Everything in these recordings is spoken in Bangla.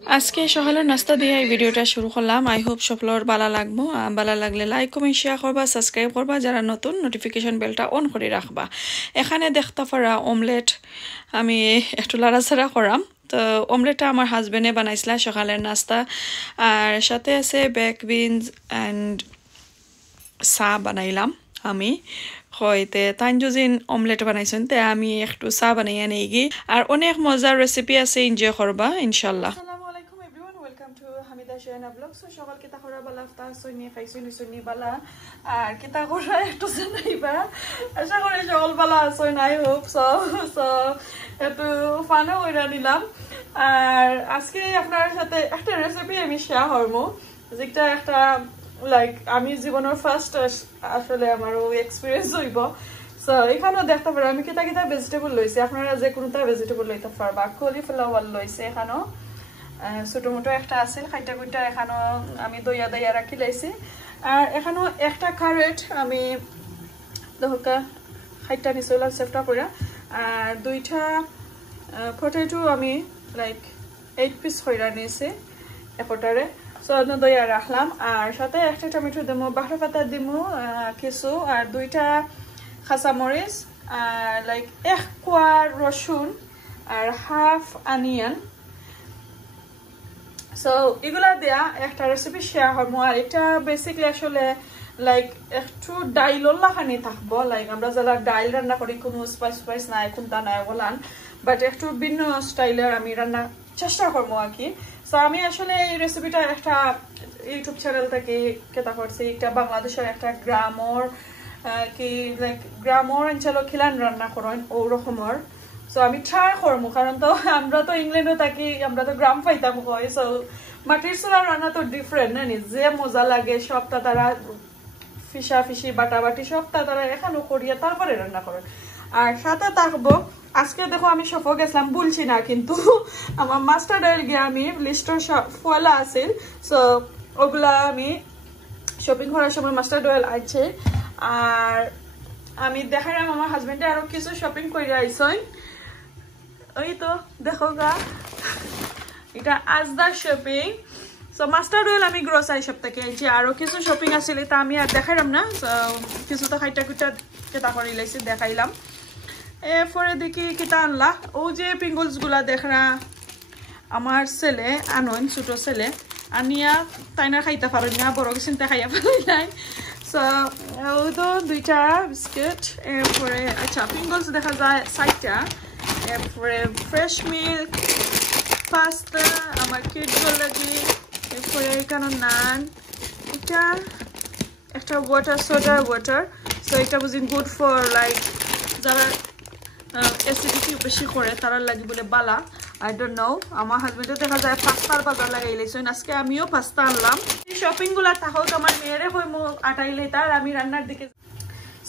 আজকে সকালের নাস্তা দিয়ে এই ভিডিওটা শুরু করলাম। আই হোপ সকলের ভালো লাগবো। ভালো লাগলে লাইক কমেন্ট শেয়ার করবা, সাবস্ক্রাইব করবা, যারা নতুন নোটিফিকেশন বেলটা অন করে রাখবা। এখানে দেখতে পারা অমলেট আমি একটু লাড়াচাড়া করাম। তো অমলেটটা আমার হাজবেন্ডে বানাইছিলা সকালের নাস্তা, আর সাথে আছে বেক বিনস অ্যান্ড চা বানাইলাম আমি। হয়তে তানজুজিন অমলেট বানাইছেন, তে আমি একটু চা বানাইয়া নেই গি। আর অনেক মজার রেসিপি আছে, এনজয় করবা ইনশাল্লাহ। আসসালামু আলাইকুম everyone, welcome to Hamida Shuhena blog. So সকাল কিতা করা বালা আফতার সইনি খাইছনি বালা আর কিতা করা একটু জানাইবা। আশা করি সকল বালা আসই নাই হোপ সো সো একটু ফানও কইরা দিলাম। আর আজকে আপনার সাথে একটা রেসিপি আমি শেয়ার করবো, যেটা একটা লাইক আমি জীবনের ফার্স্ট আসলে আমারও এক্সপিরিয়েন্স হইব। সো এখানেও দেখতে পারো আমি কিতা কিতা ভেজিটেবল লইছি, আপনারা যে কোনোটা ভেজিটেবল লইতে পারবা। কলিফ্লাওয়ার লইছে এখানেও, ছোট মোটো একটা আছে খাইটা কুইটা এখানেও আমি দইয়া রাখি লাইছি। আর এখানেও একটা ক্যারেট আমি দহকা খাইটা নিচলাম সেফটা করে। আর দুইটা পটেটো আমি লাইক 8 পিস হইরা নিয়েছি একটারে। সো দইয়া রাখলাম। আর সাথে একটা টমেটো দিমু, বাটা পাতা দিমু কিছু, আর দুইটা কাঁচামরিচ, আর লাইক 1 কোয়া রসুন, আর হাফ অনিয়ন। সো এগুলা দেয়া একটা রেসিপি শেয়ার হবো। আর এটা বেসিকলি আসলে লাইক একটু ডাইলল্লা খানি থাকবো, লাইক আমরা যারা ডাইল রান্না করি কোনো স্পাইস নাই কোনটা নাই বলান, বাট একটু ভিন্ন স্টাইলের আমি রান্না চেষ্টা করবো আর কি। সো আমি আসলে এই রেসিপিটা একটা ইউটিউব চ্যানেল থেকে কেতা করছি, একটা বাংলাদেশের একটা গ্রামর কি লাইক গ্রামর অঞ্চল খিলান রান্না করেন ওরকমর। সো আমি ট্রাই করবো, কারণ তো আমরা তো ইংল্যান্ডও থাকি, আমরা তো গ্রাম পাইতাম হয়। সো মাটির চুলার রান্না তো ডিফারেন্ট না, যে মজা লাগে সবটা তারা ফিসা ফিসি বাটাবাটি সবটা তারা এখানেও করিয়া তারপরে রান্না করেন। আর সাথে থাকবো আজকে দেখো আমি সফল গেছিলাম বলছি না, কিন্তু আমার মাস্টার্ড অয়েল গিয়ে আমি লিস্টের ফয়লা আছে। সো ওগুলা আমি শপিং করার সময় মাস্টার্ড অয়েল আছে। আর আমি দেখালাম আমার হাজবেন্ডে আরো কিছু শপিং করে আইসই, ওই তো দেখো গা এটা আজদার শপিং। সো মাস্টার্ড অয়েল আমি গ্রোসারি শপ থেকে আইছি, আরো কিছু শপিং আছিল তা আমি আর দেখাইলাম না। কিছু তো খাইটা কুইটা কেতা করে লাইছি দেখাইলাম। এরপরে দেখি কিতা আনলা, ও যে পিঙ্গলস গুলা দেখরা আমার ছেলে আনন, ছোট ছেলে আনিয়া তাই না খাইতে পারেন না, বড় চিন্তা খাইয়া পারেন নাই। সো ওই তো দুইটা বিস্কিট, এরপরে আচ্ছা পিঙ্গলস দেখা যায় 4টা, এরপরে ফ্রেশ মিল্ক, পাস্তা আমার কিডসগুলো লাগি, এরপরে এখানে নান, এটা একটা ওয়াটার সোডা ওয়াটার। সো এটা বুঝিন গুড ফর লাইক যারা অ্যাসিডিটি বেশি করে তারা লাগি বলে বালা, আই ডোন্ট নো। আমার হাজবেন্ডও দেখা যায় পাস্তার বাজার লাগাই লাইছেন, আজকে আমিও পাস্তা আনলাম। এই শপিং গুলা থাকুক আমার মেয়েরে হই মো আটাইলে তার আমি রান্নার দিকে।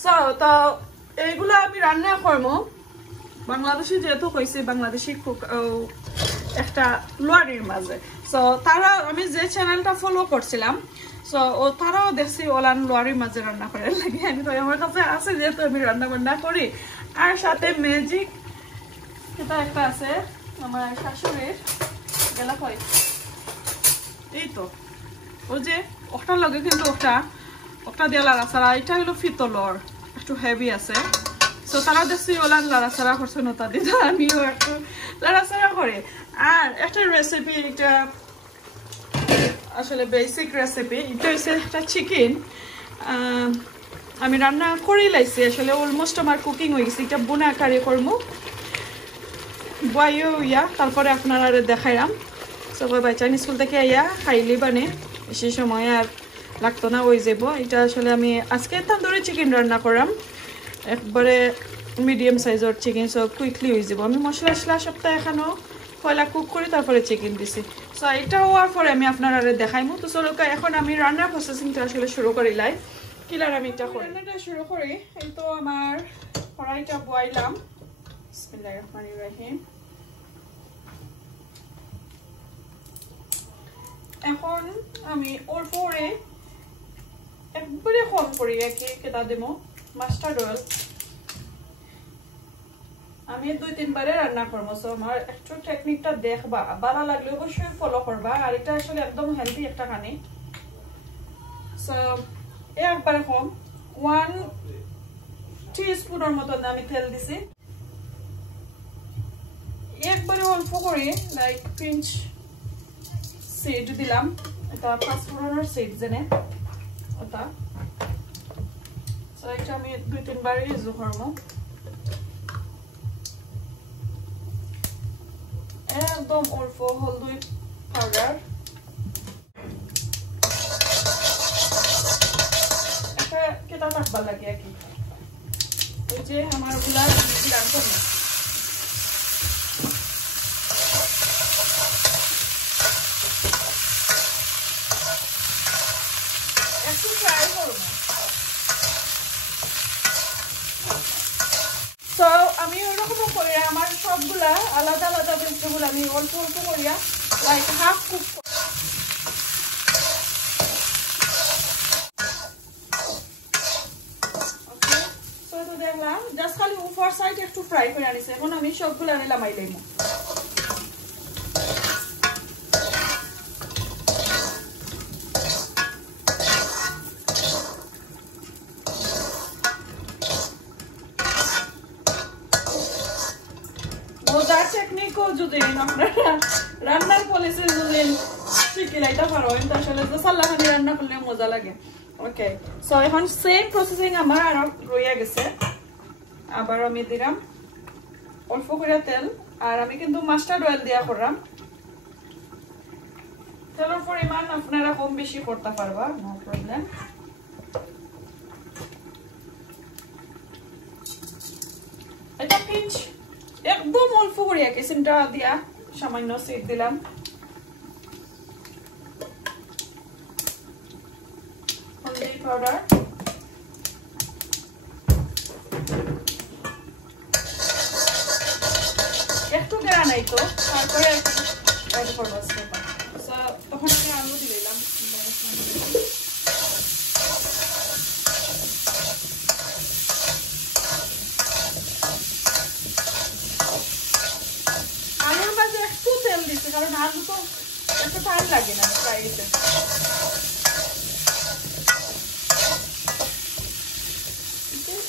সো তো এইগুলা আমি রান্না করবো বাংলাদেশি, যেহেতু হয়েছে বাংলাদেশি একটা লোয়ারির মাঝে। সো তারা আমি যে চ্যানেলটা ফলো করছিলাম, সো ও তারাও দেখছি ওলান লোয়ারির মাঝে রান্না করে লাগে। আমি তো আমার কাছে আছে যেহেতু আমি রান্না বান্না করি। আর সাথে ম্যাজিক এটা একটা আছে আমার শাশুড়ির গেলা কই, এই তো ও যে ওটার লগে কিন্তু ওটা দিয়ে লাড়াছাড়া, এটা হলো ফিতলর একটু হেভি আছে। সো তারা দেখছি ওলান লাড়াছাড়া করছে নতা দিদা, আমিও একটু লাড়াছাড়া করে। আর একটা রেসিপি, এটা আসলে বেসিক রেসিপি, এটা হচ্ছে একটা চিকেন আমি রান্না করেই লাইছি, আসলে অলমোস্ট আমার কুকিং হয়ে গেছে। এটা বোনা কারি করবো বয়ও ইয়া, তারপরে আপনারা দেখাইলাম। সবাই বাচ্চা স্কুল থেকে ইয়া খাইলি বানে বেশি সময় আর লাগতো না, ওই যাব। এটা আসলে আমি আজকে তান্দুরি চিকেন রান্না করাম, একবারে মিডিয়াম সাইজের চিকেন। সো কুইকলি হয়ে যাব। আমি মশলা টশলা সপ্তাহে এখানেও পয়লা কুক করে তারপরে চিকেন দিছি। সো এটা হওয়ার পরে আমি আপনারা দেখাইমু। তো চলো এখন আমি রান্নার প্রসেসিংটা আসলে শুরু করি লাই কিলার আমি এটা রান্নাটা শুরু করি। এই তো আমার কড়াইটা বয়াইলাম, বিসমিল্লাহির রহমানির রহিম। এখন আমি ওর পরে একবারে কম করি কেটা দেবো মাস্টার্ড অয়েল। আমি আমি 2-3 বারে রান্না করব সো আমার একটু টেকনিকটা দেখবা ভালো লাগলে অবশ্যই ফলো করবা আর এটা আসলে একদম হেলদি একটা খানি সো একবারে কম 1 টিস্পুনের মতো আমি তেল দিছি একবারে অল্প করে লাইক পিঞ্চ সিড দিলাম এটা পাঁচফোড়নের সিড জেনে ওটা সো এটা আমি 2-3 বার ইউজ করব একদম অল্প হলদি পাউডার এটা কেটা থাকবা লাগে আর কি এই যে আমার গুলা দিলাম তো একটু ফ্রাই করব সো আমি ওরকম করে আমার সবগুলা আলাদা আলাদা ভেজিটেবল আমি অল্প অল্প করিয়া like half cook okay so তো দেখলাম জাস্ট খালি উপর সাইড একটু ফ্রাই করে আনিছে এখন আমি সবগুলা আমি লামাই লইব মজার টেকনিকও যদি আপনারা রান্নার পলিসি যদি শিখে লাইতে পারেন তো আসলে তো সাল্লাহানি রান্না করলে মজা লাগে ওকে সো এখন সেম প্রসেসিং আমার আর রয়ে গেছে আবার আমি দিলাম অল্প করে তেল আর আমি কিন্তু মাস্টার্ড অয়েল দিয়া করলাম তেলের পরিমাণ আপনারা কম বেশি করতে পারবা নো প্রবলেম এটা পিঞ্চ একদম অল্প করিয়া কিসিমটা দিয়া সামান্য সিড দিলাম হলদি পাউডার একটু গেরা নাই তো তারপরে অ্যাড করবো তখন আমি আলু দিলাম আলুর মাঝে একটু তেল দিচ্ছে কারণ আলু তো একটু টাইম লাগে না ফ্রাই দিতে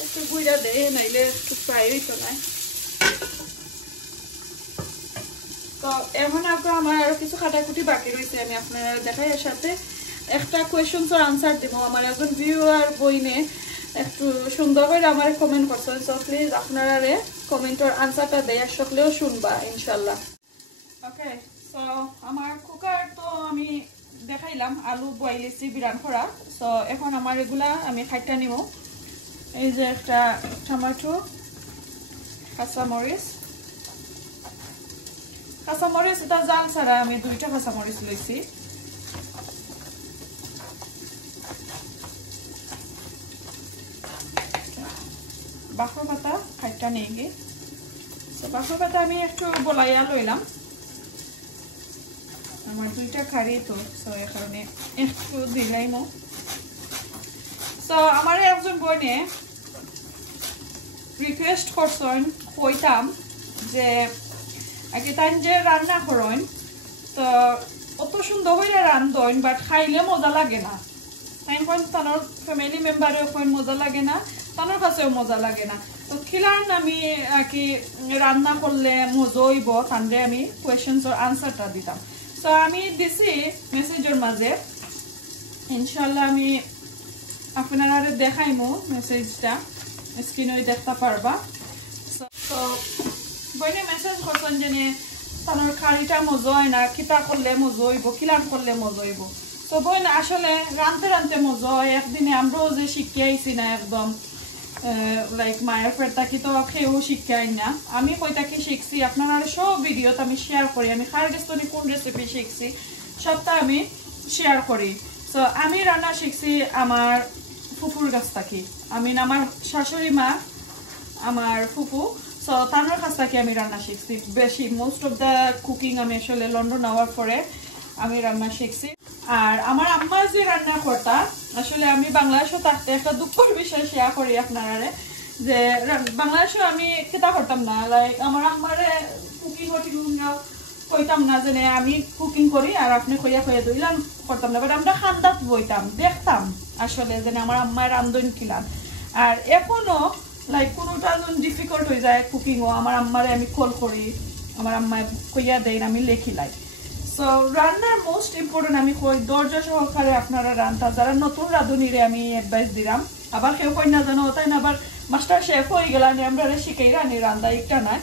একটু গুঁড়া দেয় নাইলে একটু ফ্রাই হইতো না তো এখন আপনার আমার আরো কিছু কাটাকুটি বাকি রয়েছে আমি আপনারা দেখাই এর সাথে একটা কোয়েশ্চনস এর আনসার দেব আমার একজন ভিউয়ার বইনে একটু সুন্দর করে আমার কমেন্ট করছেন সো প্লিজ আপনারা কমেন্টের আনসারটা দেয়া সকলেও শুনবা ইনশাআল্লাহ ওকে সো আমার কুকার তো আমি দেখাইলাম আলু বয়েলেছি বিরান করা সো এখন আমার এগুলা আমি খাইটা নিব এই যে একটা টমেটো কাঁচামরিচ কাঁচামরিচ এটা জাল ছাড়া আমি 2টা কাঁচামরিচ লইছি বাখর পাতা খাইটা নেই গে সো বাখর পাতা আমি একটু বলাইয়া লইলাম আমার 2টা খারি তো সো এই কারণে একটু দিলাইমো সো আমার একজন বইনে রিকোয়েস্ট করছেন কইতাম যে আগে তাই যে রান্না করেন তো অত সুন্দর হইলে রান্ধন বাট খাইলে মজা লাগে না তাই কোন তানোর ফ্যামিলি মেম্বারেও কোন মজা লাগে না তানোর কাছেও মজা লাগে না তো খিলান আমি কি রান্না করলে মজা হইব তানরে আমি কোয়েশ্চনস এর আনসারটা দিতাম সো আমি দিছি মেসেজের মাঝে ইনশাআল্লাহ আমি আপনারা দেখাইমু মেসেজটা স্ক্রিনে দেখতে পারবা সো বইনে মেসেজ করছেন যে তানোর খাড়িটা মজা হয় না কিতা করলে মজা হইব কিলান করলে মজা হইব তো বইন আসলে রানতে রানতে মজা হয় একদিনে আমরাও যে শিখে আইছি না একদম লাইক মায়ের পেটটা কি তো খেয়েও শিখে আই না আমি কইটা কি শিখছি আপনারা সব ভিডিওতে আমি শেয়ার করি আমি খার গেস্তনি কোন রেসিপি শিখছি সবটা আমি শেয়ার করি সো আমি রান্না শিখছি আমার ফুফুর কাছ থেকে আমি আমার শাশুড়ি মা আমার ফুফু সো তানোর কাছ থেকে আমি রান্না শিখছি বেশি মোস্ট অফ দ্য কুকিং আমি আসলে লন্ডন আওয়ার পরে আমি রান্না শিখছি আর আমার আম্মা যে রান্না করতা আসলে আমি বাংলাদেশে থাকতে একটা দুঃখের বিষয় শেয়ার করি আপনারা যে বাংলাদেশে আমি কিতা করতাম না লাইক আমার আম্মারে কুকিং কইতাম না যে আমি কুকিং করি আর আপনি কইয়া কইয়া দইলাম করতাম না বাট আমরা খান্দাত বইতাম দেখতাম আসলে যে আমার আম্মার রান্ধন খিলান আর এখনো লাইক কোনোটা যখন ডিফিকাল্ট হয়ে যায় কুকিংও আমার আম্মারে আমি কল করি আমার আম্মায় কইয়া দেন আমি লেখিলাই সো রান্নার মোস্ট ইম্পর্টেন্ট আমি কই ধৈর্য সহকারে আপনারা রান্না যারা নতুন রাঁধুনিরে আমি অ্যাডভাইস দিলাম আবার কেউ কই না জানো তাই না আবার মাস্টার শেফ হয়ে গেলাম আমরা শিখাই রানি রান্না একটা নয়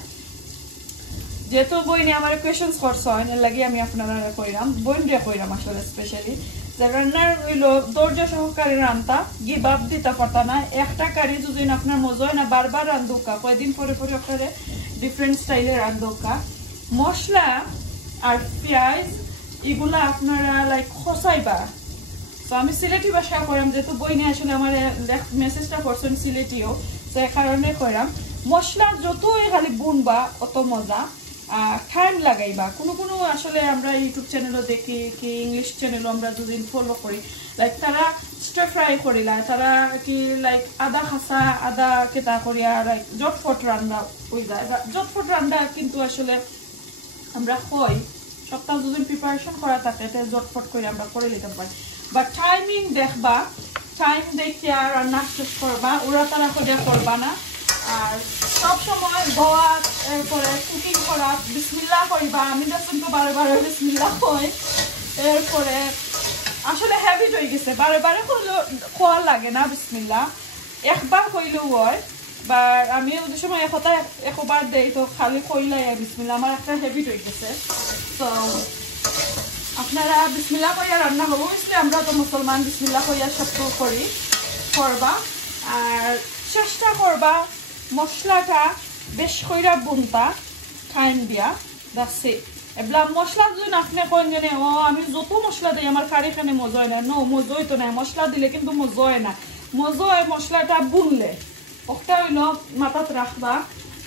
যেহেতু বইনি আমার কোয়েশনস করছেন এর লাগে আমি আপনারা কইরাম বইন রে কইরাম আসলে স্পেশালি যে রান্নার হইলো ধৈর্য সহকারে রান্না গিভ আপ দিতে পারতা না একটা কারি যদি আপনার মজা হয় না বারবার রান্ধুকা কয়েকদিন পরে পরে আপনারা ডিফারেন্ট স্টাইলে রান্ধুকা মশলা আর পেঁয়াজ এগুলা আপনারা লাইক খসাইবা তো আমি সিলেটি ভাষা কইরাম যেহেতু বইনে আসলে আমার মেসেজটা করছেন সিলেটিও তো এই কারণে কইরাম মশলা যতই খালি বুনবা অত মজা টাইম লাগাইবা কোনো কোনো আসলে আমরা ইউটিউব চ্যানেলও দেখি কি ইংলিশ চ্যানেলও আমরা দুদিন ফলো করি লাইক তারা স্টার ফ্রাই করিলা তারা কি লাইক আদা খাসা আদা কেতা করিয়া লাইক জটফট রান্না হয়ে যায় জটফট রান্না কিন্তু আসলে আমরা কই সপ্তাহ দুদিন প্রিপারেশন করা থাকে এটা জটফট করে আমরা করে নিতে পারি বা টাইমিং দেখবা টাইম দেখিয়া রান্না শেষ করবা ওরা তারা করে করবা না আর সব সময় গোয়া এরপরে কুকিং করা বিসমিল্লাহ করিবা আমি কিন্তু বারে বারে বিসমিল্লাহ কই এরপরে আসলে হ্যাবিট হয়ে গেছে বারে বারে খোয়া লাগে না বিসমিল্লাহ একবার কইলেও হয় বা আমি ওই সময় একবার দেই তো খালি কইলাই বিসমিল্লাহ আমার একটা হ্যাবিট হয়ে গেছে তো আপনারা বিসমিল্লাহ কইয়া রান্না করবো বুঝলে আমরা তো মুসলমান বিসমিল্লাহ কইয়া সব করি করবা আর চেষ্টা করবা মশলাটা বেশ কইরা বুনতা টাইম দিয়া দাসে এবলা মশলা যদি আপনি কইন জানে ও আমি যত মশলা দিই আমার কারি খানে মজা হয় না নো মজা হইতো না মশলা দিলে কিন্তু মজা হয় না মজা হয় মশলাটা বুনলে ওটা হইল মাথাত রাখবা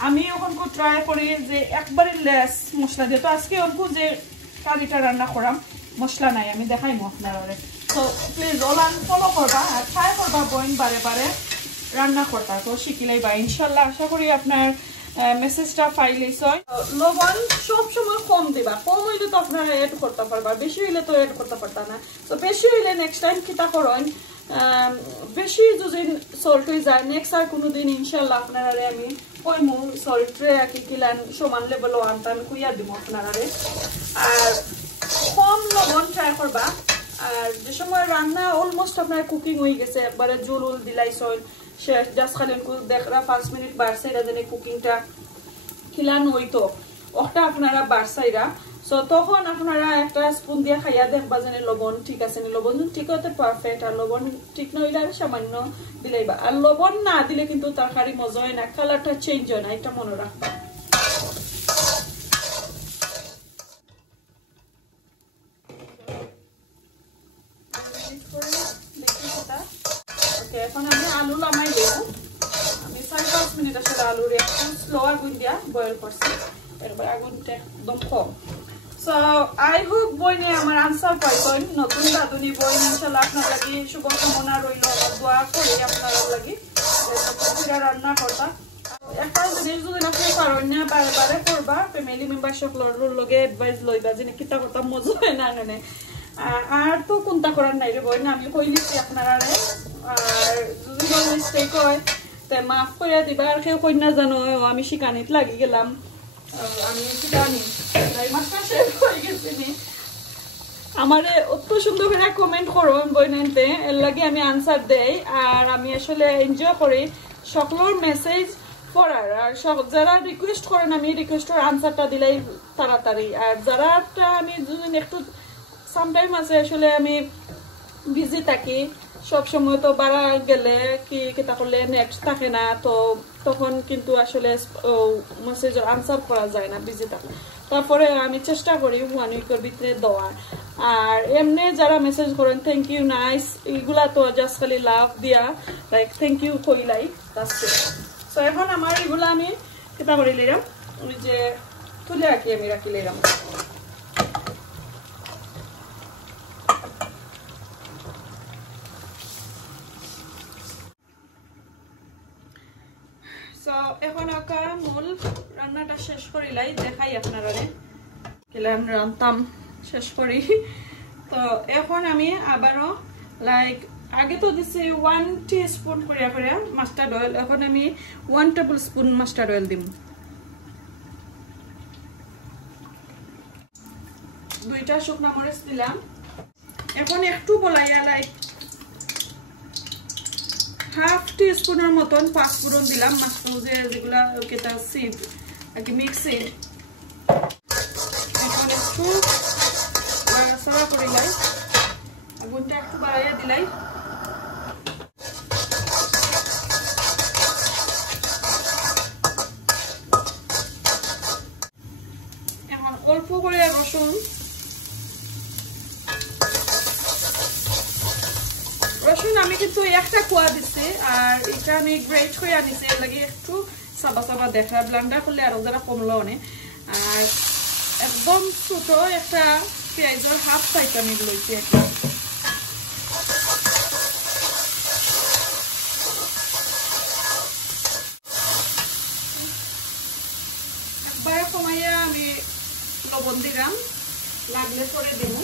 আমি ওখান ট্রাই করি যে একবারে লেস মশলা দিয়ে তো আজকে অঙ্কু যে কারিটা রান্না করাম মশলা নাই আমি দেখাইমো আপনারা তো প্লিজ ওলান ফলো করবা আর ট্রাই করবা বইন বারে বারে রান্না করতা তো শিখিলাই বা ইনশাল্লাহ আশা করি আপনার মেসেজটা পাইলেই লবণ সব সময় কম দিবা কম হইলে তো আপনারা এড করতে পারবা বেশি হইলে তো এড করতে পারতা না তো বেশি হইলে নেক্সট টাইম কিতা করেন বেশি যদি সল্ট হয়ে যায় নেক্সট আর কোনোদিন ইনশাল্লাহ আপনারা আমি কইমু সল্ট রে কি কিলান সমান লেভেল আনতা আমি কুইয়া দিব আপনারা আর কম লবণ ট্রাই করবা আর যে সময় রান্না অলমোস্ট আপনার কুকিং হয়ে গেছে একবারে জুল উল দিলাই সল শেষ জাস্ট খালি দেখরা 5 মিনিট বাড়সাইরা জানি কুকিংটা খিলানো হইতো ওটা আপনারা বাড়সাইরা সো তখন আপনারা একটা স্পুন দিয়ে খাইয়া দেখবা জানি লবণ ঠিক আছে নি লবণ ঠিক হতে পারফেক্ট আর লবণ ঠিক না হইলে আর সামান্য দিলাইবা আর লবণ না দিলে কিন্তু তরকারি মজা হয় না কালারটা চেঞ্জ হয় না এটা মনে রাখবা এখন আমি আলু লামাই দেব আমি 4-5 মিনিট আসলে আলুর একটু স্লো আগুন দিয়া বয়েল করছি এরপর আগুনটা একদম কম সো আই হোপ বইনে আমার আনসার পাইছেন নতুন রাঁধুনি বই ইনশাআল্লাহ আপনার লাগি শুভকামনা রইল আমার দোয়া করি আপনার লাগি যে রান্না করতা একটা জিনিস যদি আপনি পারেন না বারে বারে করবা ফ্যামিলি মেম্বার সকলের লগে অ্যাডভাইস লইবা যে কিতা কথা মজা হয় না না আর তো কোনটা করার নাই রে বই না আমি কইলিছি আপনারা আর যদি কোনো মিস্টেক হয় তে মাফ করে দিবা আর কেউ কই না জানো আমি শিকানিত লাগি গেলাম আমি জানি তাই মাস্টার শেফ হয়ে গেছি আমারে অত সুন্দর করে কমেন্ট করো বইনেতে এর লাগে আমি আনসার দেই আর আমি আসলে এনজয় করি সকলের মেসেজ পড়ার আর যারা রিকোয়েস্ট করেন আমি রিকোয়েস্টের আনসারটা দিলাই তাড়াতাড়ি আর যারা আমি যদি একটু সামটাইম আছে আসলে আমি বিজি থাকি সব সময় তো বাড়া গেলে কি কিতা করলে নেট থাকে না তো তখন কিন্তু আসলে মেসেজের আনসার করা যায় না বিজি থাকলে তারপরে আমি চেষ্টা করি 1 উইকের ভিতরে দেওয়ার আর এমনি যারা মেসেজ করেন থ্যাংক ইউ নাইস এগুলা তো জাস্ট খালি লাভ দিয়া লাইক থ্যাংক ইউ কইলাই সো এখন আমার এগুলা আমি কিতা করে লইলাম ওই যে তুলে রাখি আমি রাখি লইলাম এখন আকা মূল রান্নাটা শেষ করিলাই দেখাই আপনারা কেলান রান্তাম শেষ করি তো এখন আমি আবারও লাইক আগে তো দিছি 1 টিস্পুন করে করে মাস্টার্ড অয়েল এখন আমি 1 টেবিলস্পুন মাস্টার্ড অয়েল দিম দুইটা শুকনা মরিচ দিলাম এখন একটু বলাইয়া লাইক হাফ টিস্পুনের মতন পাঁচফোড়ন দিলাম মাছরুম যেগুলা কেটা সিড আর কি মিক্স সিড এখন একটু নাড়াচাড়া করিলাই আগুনটা একটু বাড়াইয়া দিলাই এখন অল্প করে রসুন আমি কিন্তু একটা কোয়া দিচ্ছি আর এটা আমি গ্রেট করে আনিছি এর লাগে একটু সাবা সাবা দেখা ব্লেন্ডার করলে আরো যারা কমলো অনেক আর একদম ছোট একটা পেঁয়াজের হাফ সাইজ আমি লইছি একটা একবার কমাইয়া আমি লবণ দিলাম লাগলে পরে দিব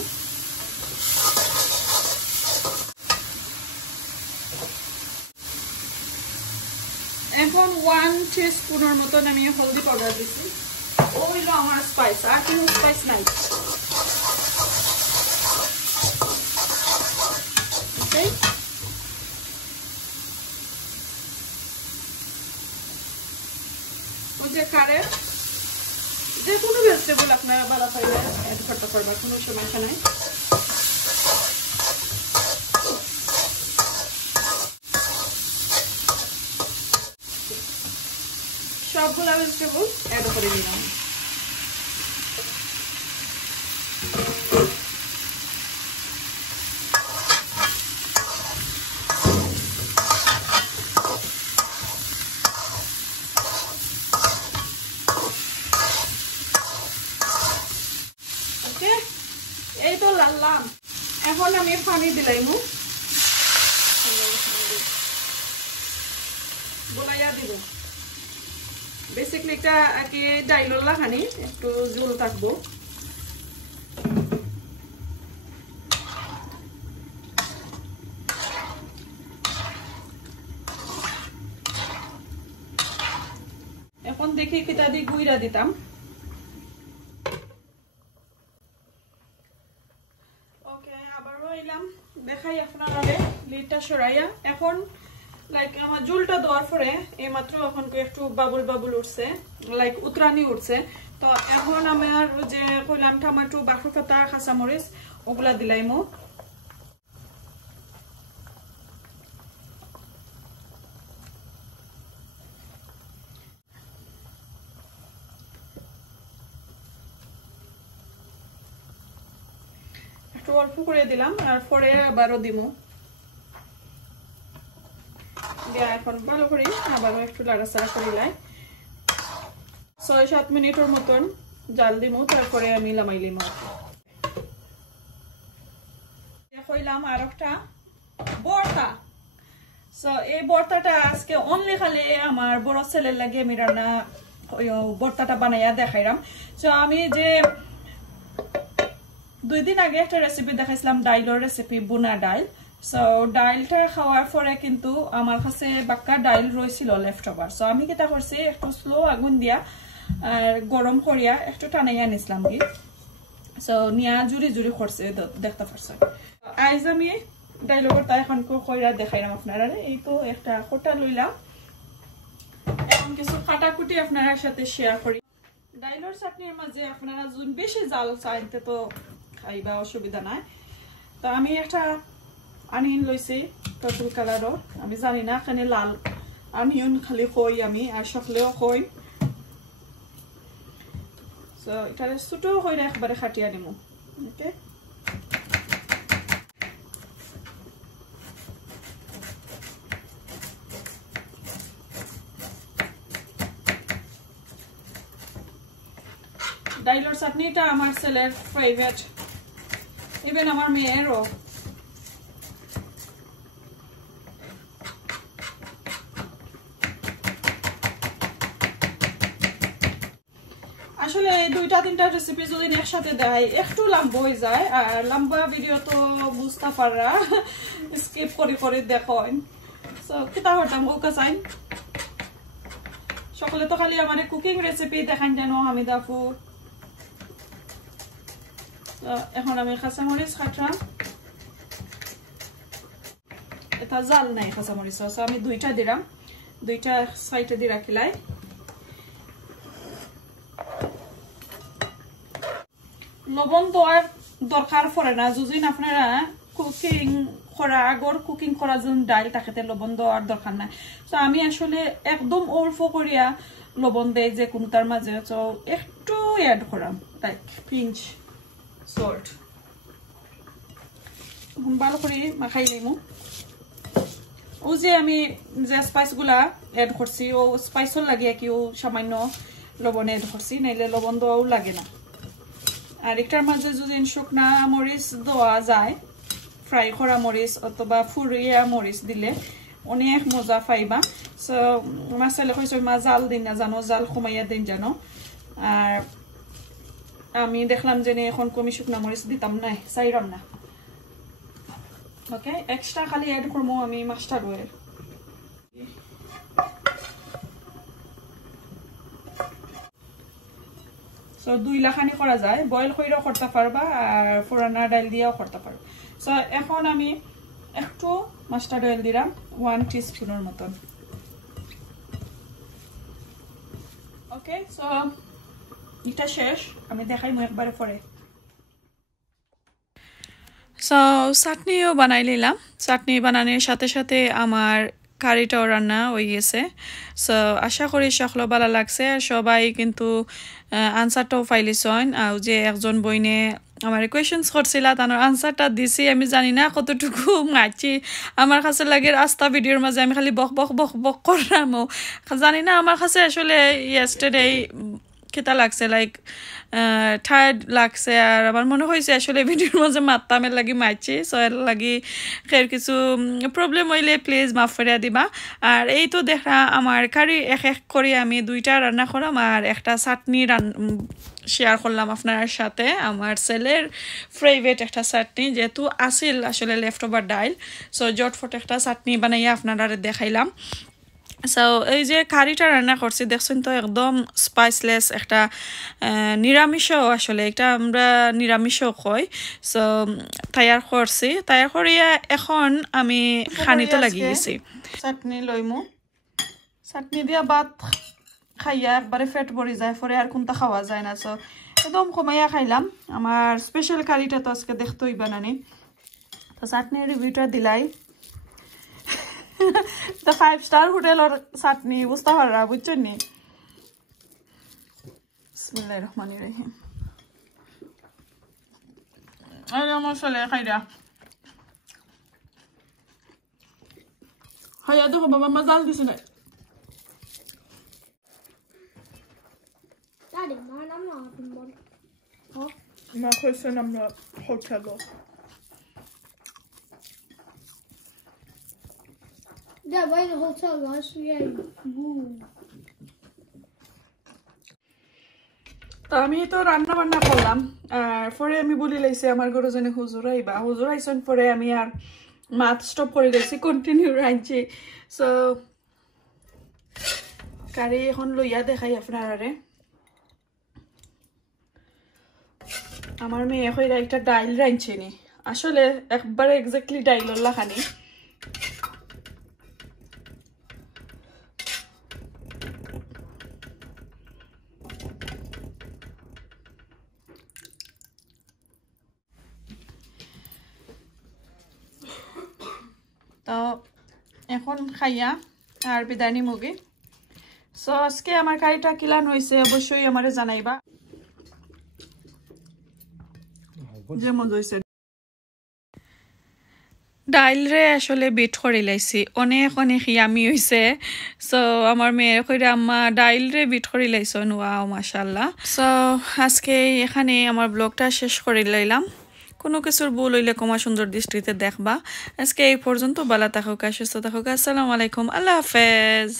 এখন 1 টিস্পুনের মতন আমি হলদি পাউডার দিছি ও হইলো আমার স্পাইস আর কোনো স্পাইস নাই ওকে ও যে কারে যে কোনো ভেজিটেবল আপনারা ভালো পাইলে অ্যাড করতে পারবেন কোনো সমস্যা নাই সবগুলা ভেজিটেবল অ্যাড করে দিলাম ওকে এই তো লাললাম এখন আমি পানি দিলাইমু বলাইয়া দিব বেসিক্যালি এটা কি ডাইললা খানি একটু ঝোল থাকবো এখন দেখি কিটা দিয়ে গুইরা দিতাম ওকে আবারও এলাম দেখাই আপনারা লিডটা সরাইয়া এখন লাইক আমার ঝোলটা দেওয়ার পরে এইমাত্র এখন একটু বাবুল বাবুল উঠছে লাইক উতরানি উঠছে তো এখন আমার যে কইলাম টমেটো বাকর পাতা কাঁচামরিচ ওগুলা দিলাইমো একটু অল্প করে দিলাম আর পরে আবারও দিমু এখন ভালো করে আবারও একটু লাড়াচাড়া করিলাই 6-7 মিনিটের মতন জাল দিমু তারপরে আমি লামাই লিমু কইলাম আর একটা ভর্তা সো এই ভর্তাটা আজকে অনলি খালি আমার বড় ছেলের লাগে আমি রান্না ভর্তাটা বানাইয়া দেখাইলাম সো আমি যে 2 দিন আগে একটা রেসিপি দেখাইছিলাম ডাইলের রেসিপি বুনা ডাইল সো ডাইলটা খাওয়ার পরে কিন্তু আমার কাছে বাক্কা ডাইল রয়েছিল লেফট ওভার সো আমি কিটা করছি একটু স্লো আগুন দিয়া আর গরম করিয়া একটু টানাইয়া নিছিলাম কি সো নিয়া জুড়ি জুড়ি করছে দেখতে পারছেন আজ আমি ডাইলের ভর্তা এখন কইরা দেখাইলাম আপনারা এই তো একটা কোটা লইলাম এখন কিছু কাটাকুটি আপনাদের সাথে শেয়ার করি ডাইলের চাটনির মাঝে আপনারা যুন বেশি জাল চাইতে তো খাইবা অসুবিধা নাই তো আমি একটা আনিয়ন লইছি পার্পল কালারর আমি জানি না এখানে লাল আনিয়ন খালি কই আমি আর সকলেও কই সো এটা ছোট কইরা একবারে খাটিয়া দিমু ওকে ডাইলের চাটনিটা আমার ছেলের ফেভারিট ইভেন আমার মেয়েরও আসলে দুইটা তিনটা রেসিপি যদি একসাথে দেয় একটু লম্বা হয়ে যায় আর লম্বা ভিডিও তো বুঝতে পাররা স্কিপ করে করে দেখেন সো কিতা হতাম ওকে চাই সকলে তো খালি আমার কুকিং রেসিপি দেখান জানো হামিদা আপু এখন আমি কাঁচামরিচ কাটলাম এটা জাল নাই কাঁচামরিচ সো আমি দুইটা দিলাম দুইটা সাইডে দিয়ে রাখিলাই লবণ দেওয়ার দরকার পড়ে না যদি আপনারা কুকিং করা আগর কুকিং করা যখন ডাল তাকে লবণ দেওয়ার দরকার নাই তো আমি আসলে একদম অল্প করিয়া লবণ দেই যে কোনটার মাঝে তো একটু অ্যাড করাম লাইক পিঞ্চ সল্ট ভালো করে মাখাই নিমু ও যে আমি যে স্পাইসগুলা অ্যাড করছি ও স্পাইসও লাগিয়ে কি ও সামান্য লবণ অ্যাড করছি নাইলে লবণ দেওয়াও লাগে না আর একটার মাঝে যদি শুকনা মরিচ দেওয়া যায় ফ্রাই করা মরিচ অথবা ফুরিয়া মরিচ দিলে অনেক মজা পাইবা সো মাসালে কইছো মা জাল দিন না জানো জাল কমাইয়া দিন জানো আর আমি দেখলাম যে এখন কমি শুকনা মরিচ দিতাম না চাইরাম না ওকে এক্সট্রা খালি অ্যাড করবো আমি মাস্টার্ড অয়েল সো 2 লাখানি করা যায় বয়েল কইরাও করতে পারবা আর ফোড়না ডাল দিয়েও করতে পারবা সো এখন আমি একটু মাস্টার্ড অয়েল দিলাম 1 টিস্পুনের মতন ওকে সো এটা শেষ আমি দেখাই মই একবারে পরে সো চাটনিও বানাই নিলাম চাটনি বানানোর সাথে সাথে আমার কারিটাও রান্না হয়ে গেছে সো আশা করি সকল ভালো লাগছে আর সবাই কিন্তু আনসারটাও ফাইলিছন আর যে একজন বইনে আমার কোয়েশনস করছিল তার আনসারটা দিছি আমি জানি না কতটুকু মারছি আমার কাছে লাগে রাস্তা ভিডিওর মাঝে আমি খালি বক বক বক বক করলাম জানি না আমার কাছে আসলে ইয়েস্টারডে কেটা লাগছে লাইক টায়ার্ড লাগছে আর আমার মনে হয়েছে আসলে ভিডিওর মাঝে মাত্তামের লাগি মারছি সো এর লাগি ফের কিছু প্রবলেম হইলে প্লিজ মাফ করে দিবা আর এই তো দেখা আমার কারি এক এক করে আমি 2টা রান্না করলাম আর একটা চাটনি শেয়ার করলাম আপনার সাথে আমার ছেলের ফেভারিট একটা চাটনি যেহেতু আসিল আসলে লেফট ওভার ডাইল সো জটফট একটা চাটনি বানাইয়া আপনারা দেখাইলাম সো এই যে কারিটা রান্না করছি দেখছেন তো একদম স্পাইসলেস একটা নিরামিষও আসলে এটা আমরা নিরামিষও কই সো তৈয়ার করছি তৈয়ার করিয়া এখন আমি খানিতে লাগি গেছি চাটনি লইমু চাটনি দিয়া ভাত খাইয়া একবারে পেট ভরে যায় পরে আর কোনটা খাওয়া যায় না সো একদম কমাইয়া খাইলাম আমার স্পেশাল কারিটা তো আজকে দেখতেই বানানি তো চাটনির রিভিউটা দিলাই the 5-star hotel or চাটনি বুঝতে পাররা বুঝছেন নি বিসমিল্লাহির রহমানির রহিম আরে মশলা খাইরা হায়া দেখো বাবা মজাল দিছ না Daddy, my naam na bol. Ha? Ma khusse namra hotel Yeah, by the hotel, last year. আমি তো রান্না বান্না করলাম আর পরে আমি বলি লাইছি আমার ঘরে জনে হুজুর আইবা হুজুর আইছেন পরে আমি আর মাত স্টপ করে দিয়েছি কন্টিনিউ রাঁধছি সো কারি এখন লইয়া দেখাই আপনারে আমার মেয়ে কইরা একটা ডাইল রাঁধছে নি আসলে একবারে এক্স্যাক্টলি ডাইল লাখানি তো এখন খাইয়া আর বিদায় নিমুগি সো আজকে আমার কারিটা কিলান হয়েছে অবশ্যই আমারে জানাইবা যেমন হয়েছে ডাইল রে আসলে বিট করে লাইছি অনেক অনেক ইয়ামি হয়েছে সো আমার মেয়ের কইরা আম্মা ডাইল রে বিট করে লাইছো ওয়াও মাশাআল্লাহ সো আজকে এখানে আমার ব্লগটা শেষ করে লাইলাম কোনো কিছুর ভুল হইলে ক্ষমা সুন্দর দৃষ্টিতে দেখবা আজকে এই পর্যন্ত ভালো থাকুক সুস্থ থাকুক আসসালামু আলাইকুম আল্লাহ হাফেজ